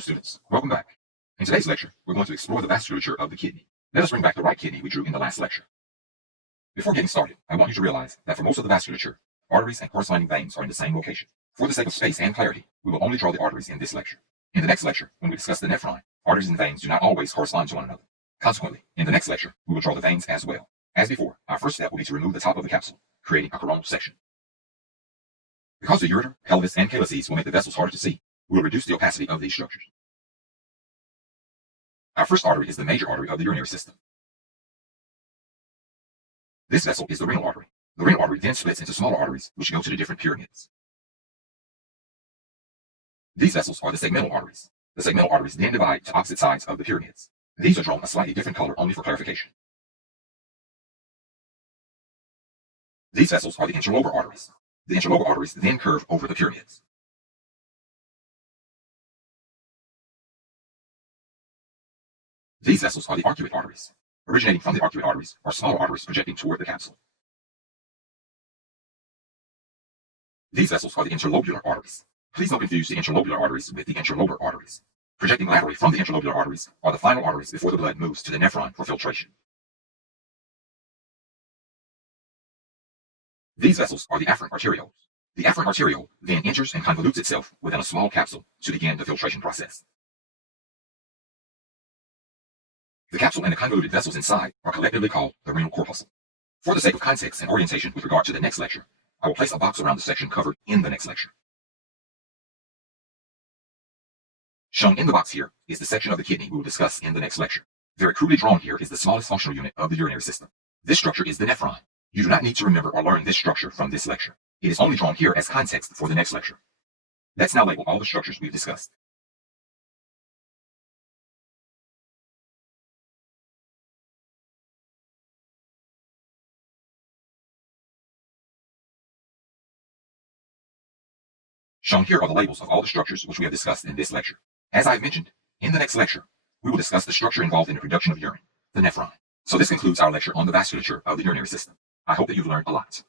Hello students, welcome back. In today's lecture, we're going to explore the vasculature of the kidney. Let us bring back the right kidney we drew in the last lecture. Before getting started, I want you to realize that for most of the vasculature, arteries and corresponding veins are in the same location. For the sake of space and clarity, we will only draw the arteries in this lecture. In the next lecture, when we discuss the nephron, arteries and veins do not always correspond to one another. Consequently, in the next lecture, we will draw the veins as well. As before, our first step will be to remove the top of the capsule, creating a coronal section. Because the ureter, pelvis, and calyces will make the vessels harder to see, we will reduce the opacity of these structures. Our first artery is the major artery of the urinary system. This vessel is the renal artery. The renal artery then splits into smaller arteries, which go to the different pyramids. These vessels are the segmental arteries. The segmental arteries then divide to opposite sides of the pyramids. These are drawn a slightly different color only for clarification. These vessels are the interlobar arteries. The interlobar arteries then curve over the pyramids. These vessels are the arcuate arteries. Originating from the arcuate arteries are smaller arteries projecting toward the capsule. These vessels are the interlobular arteries. Please don't confuse the interlobular arteries with the interlobar arteries. Projecting laterally from the interlobular arteries are the final arteries before the blood moves to the nephron for filtration. These vessels are the afferent arterioles. The afferent arteriole then enters and convolutes itself within a small capsule to begin the filtration process. The capsule and the convoluted vessels inside are collectively called the renal corpuscle. For the sake of context and orientation with regard to the next lecture, I will place a box around the section covered in the next lecture. Shown in the box here is the section of the kidney we will discuss in the next lecture. Very crudely drawn here is the smallest functional unit of the urinary system. This structure is the nephron. You do not need to remember or learn this structure from this lecture. It is only drawn here as context for the next lecture. Let's now label all the structures we've discussed. Shown here are the labels of all the structures which we have discussed in this lecture. As I have mentioned, in the next lecture, we will discuss the structure involved in the production of urine, the nephron. So this concludes our lecture on the vasculature of the urinary system. I hope that you've learned a lot.